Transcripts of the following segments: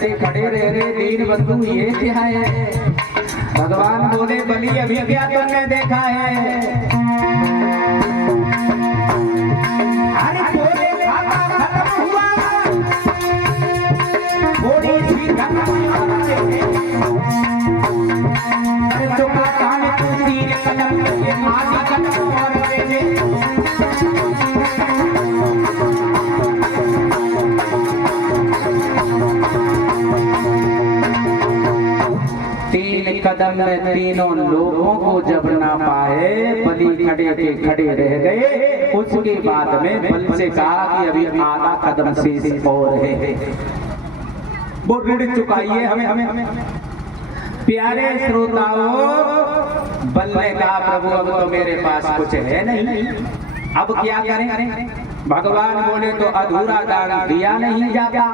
खड़े खड़े रह रे दीन बंधु ये क्या है। भगवान बोले बलि अभी क्या तुमने देखा है। अरे बोले खाता खत्म हुआ थोड़ी सी अरे तो कान तू तीर कदम ये आदि कदम और तीन कदम में तीनों लोगों को जब ना पाए बलि खड़े के खड़े रह गए। उसके बाद में बल से कहा कि अभी आधा कदम शेष और है, वो ऋण चुकाइए हमें। प्यारे श्रोताओं, बल ने कहा प्रभु अब तो मेरे पास कुछ है नहीं, अब क्या करें। भगवान बोले तो अधूरा दान दिया नहीं जाता।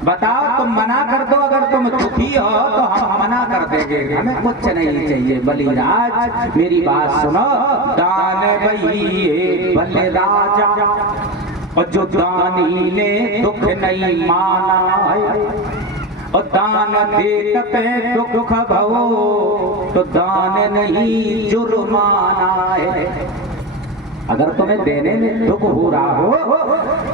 बताओ तुम मना कर दो, अगर तुम दुखी हो तो हम मना कर देंगे, हमें कुछ नहीं चाहिए। बलिराज मेरी बात सुनो, दान वही बलिराजा और जो दानी ने दुख नहीं माना है, और दान देखते दुख भवो तो दान नहीं जुर्माना है। अगर तुम्हें देने में दुख हो रहा हो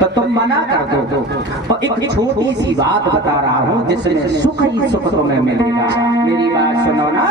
तो तुम मना कर दो। तो एक छोटी सी बात बता रहा हूँ जिसमें सुख ही सुख तुम्हें मिलेगा। मेरी बात सुनो ना।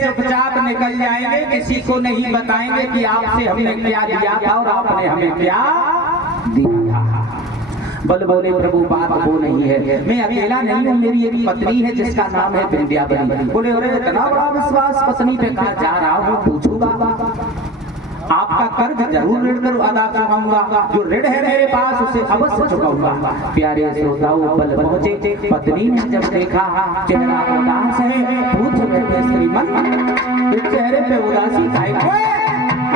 चुपचाप निकल जाएंगे, किसी को नहीं बताएंगे कि आपसे हमने क्या दिया था और आपने हमें क्या दिया था। बल बोले प्रभु बात वो नहीं है, मैं अकेला नहीं हूँ, मेरी एक पत्नी है जिसका नाम है विंध्यावली। बोले अरे इतना बड़ा विश्वास पत्नी पे कहा जा रहा हूँ, पूछूंगा आपका कर्ज जरूर ऋण कर अदा कराऊंगा, जो ऋण है मेरे पास उसे अवश्य चुकाऊंगा। प्यारे श्रोताओं, बल पहुंचे, पत्नी ने जब देखा चेहरा उदास है, पूछ बैठे श्रीमन इस चेहरे पे उदासी काहे को?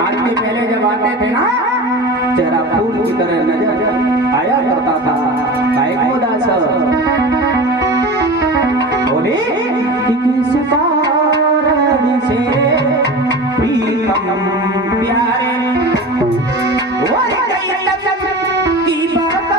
आज के पहले जब आते थे ना चेहरा फूल की तरह नजर आया करता था, काहे को उदास? बोले कि किस कारण से प्रीतम प्यारे की बात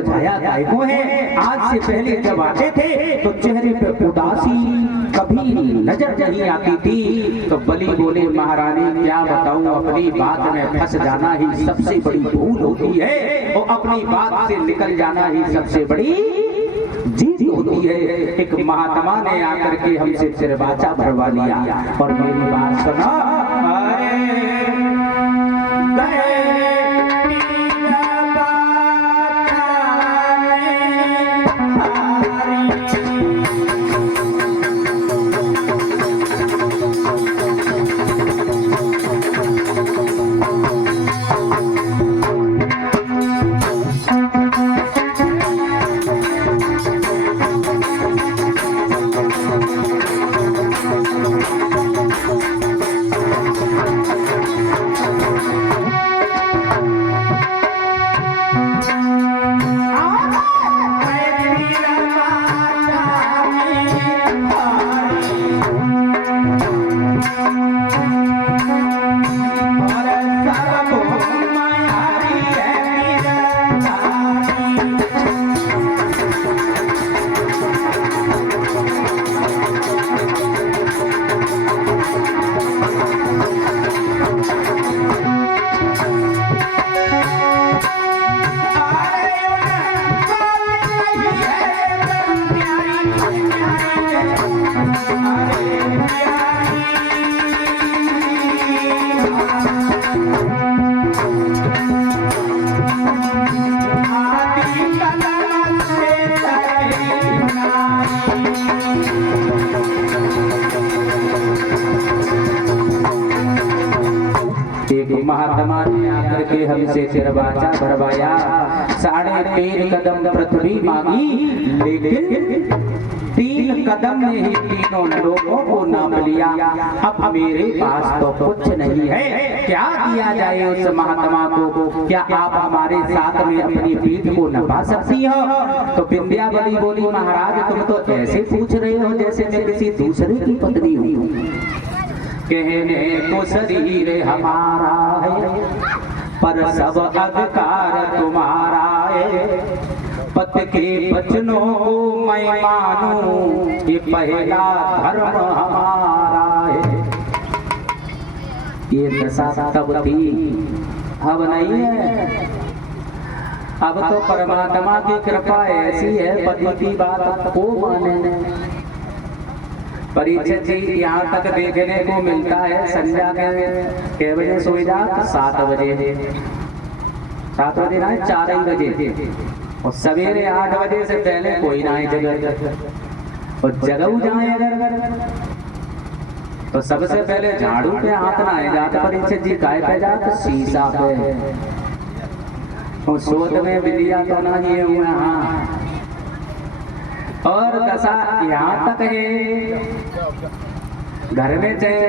मुरझाया काहे को है? आज से पहले जब आते थे तो चेहरे पे उदासी कभी नजर नहीं आती थी। तो बलि बोले महारानी क्या बताऊं, अपनी बात में फंस जाना ही सबसे बड़ी भूल होती है और अपनी बात से निकल जाना ही सबसे बड़ी जीत होती है। एक महात्मा ने आकर के हमसे चिरबाचा भरवा लिया और मेरी बात सुना। महात्मा ने आकर के हमसे चिरबाचा भरवाया, 3.5 कदम पृथ्वी मांगी, लेकिन 3 कदम में ही तीनों लोगों को नाप लिया। अब मेरे पास तो कुछ नहीं है, क्या दिया जाए उस महात्मा को? क्या आप हमारे साथ में अपनी पीठ को नपा सकती हो? तो विंध्यावली बोली महाराज तुम तो ऐसे पूछ रहे हो जैसे मैं किसी दूसरे की पत्नी हूँ। कहने को शरीर हमारा है पर सब अधिकार तुम्हारा है, पति के वचनों को मैं मानूं ये पहला धर्म हमारा है। ये दशा तब थी, अब नहीं है। अब तो परमात्मा की कृपा ऐसी है, पति की बात को माने। परीक्षित जी यहाँ तक देखने को मिलता है संध्या के बजे सोई जा, 7 बजे 7 बजे ना 4 ही बजे, और सवेरे 8 बजे से पहले कोई ना जगह। और जगह जाए अगर तो सबसे पहले झाड़ू पे हाथ ना आए जाते। परीक्षित जी काय पे जाते? शीशा पे। और शोध में विद्या तो ना ही हुए। हाँ, और दशा यहाँ तक है, घर में चाहे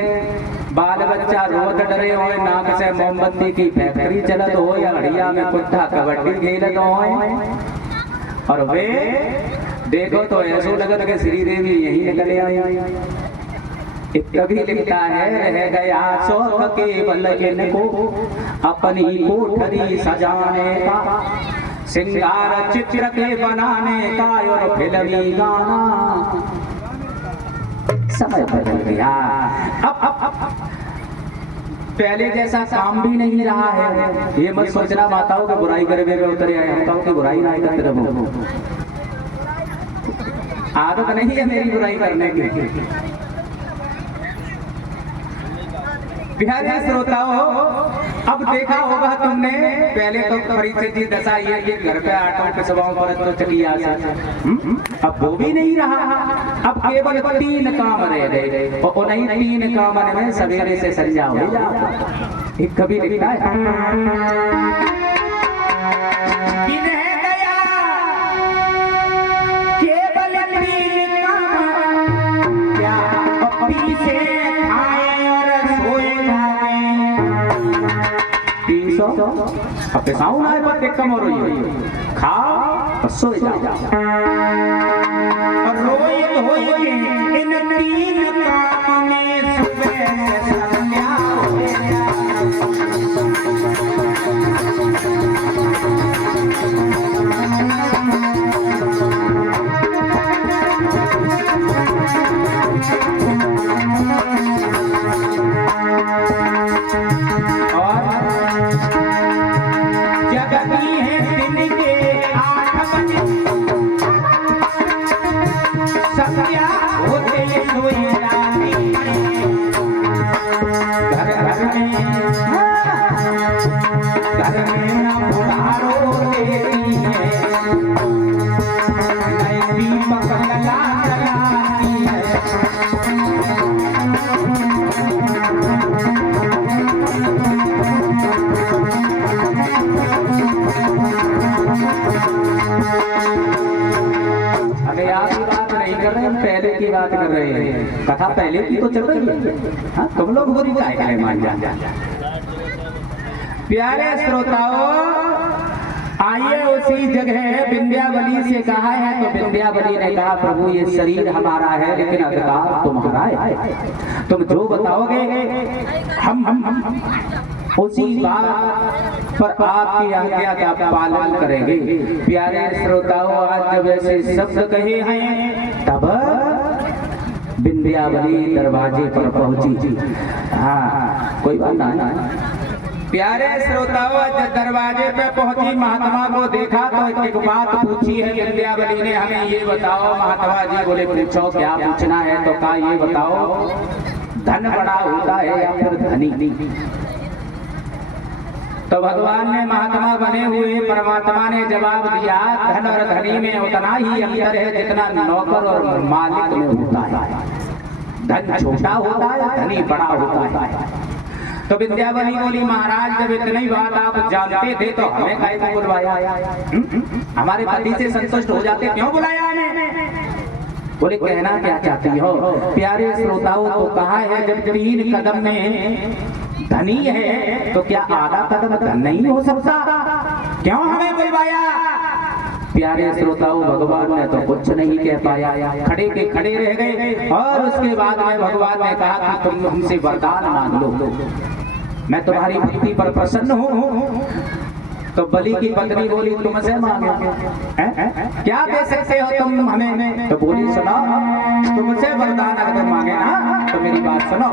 बाल बच्चा रोत डरे हो, नाक से मोमबत्ती की फैक्ट्री चलत हो या हड़िया में कुत्ता कबड्डी खेलत हो, और वे देखो तो ऐसो लगत के श्री देवी यही निकले आई। कभी लिखता है रह गया शौक केवल इनको अपनी कोठरी सजाने का, सिंगार चित्र के बनाने का और फिल्मी गाना। समय बदल गया, अब पहले जैसा काम भी नहीं रहा है। ये मत सोचना माताओं की बुराई करवे में उतरे आए, माताओं की बुराई नहीं करते रहो। आदत नहीं है मेरी बुराई करने की। प्यारे श्रोताओं, अब देखा होगा तुमने, पहले तो परीक्षित जी दशा ये घर पे आटों पे सभाओं पर तो चकिया से, अब वो भी नहीं रहा। अब केवल 3 काम रह गए, और उन्हीं 3 काम में सवेरे से संध्या हो जाता। एक कभी लिखा है केवल 3 काम, क्या पपी से अब साउंड आए बात एक कम हो रही है, खाओ सो जाओ और रोई धोई इन 3 काम में सुबह से संध्या हो जाए। अबे आप की बात नहीं कर रहे, हम पहले की बात कर रहे हैं। कथा पहले की तो चल रही है। हाँ, तुम लोग बुरी काहे काहे मान जा। प्यारे श्रोताओं, आइए उसी जगह विंध्यावली से कहा है तो विंध्यावली ने कहा प्रभु ये शरीर हमारा है लेकिन अधिकार तुम्हारा है, तुम जो बताओगे हम उसी बात पर आपकी आज्ञा का पालन करेंगे। प्यारे श्रोताओं, आज जब ऐसे शब्द कहे हैं तब विंध्यावली दरवाजे पर पहुंची। हाँ, कोई बात नहीं। प्यारे श्रोताओं, जब दरवाजे पे पहुंची, महात्मा को देखा तो एक बात पूछी है विंध्यावली ने, हमें ये बताओ। महात्मा जी बोले पूछो, क्या पूछना है? तो कहा ये बताओ, धन बड़ा होता है या फिर धनी? तो भगवान ने, महात्मा बने हुए परमात्मा ने जवाब दिया, धन और धनी में उतना ही अंतर है जितना नौकर और मालिक में होता है। धन छोटा होता है, धनी बड़ा होता है। तो विंध्यावली बोली महाराज जब इतनी बात आप जानते थे तो हमें काहे को बुलवाया? हमारे पति से संतुष्ट हो जाते, क्यों बुलाया हमें? बोले कहना क्या चाहती हो? प्यारे श्रोताओं, तो कहा है जब 3 कदम में धनी है तो क्या आधा कदम धन नहीं हो सकता? क्यों हमें बुलवाया? प्यारे श्रोताओं, भगवान ने तो कुछ नहीं कह पाया, खड़े के खड़े रह गए। और उसके बाद में भगवान ने कहा कि तुम हमसे वरदान मांग लो, मैं तुम्हारी भक्ति पर प्रसन्न हूँ। तो बलि की पत्नी बोली तुमसे मांगे, क्या दे सकते हो तुम हमें? तो बोली सुनो, तुमसे वरदान अगर मांगे ना तो मेरी बात सुनो।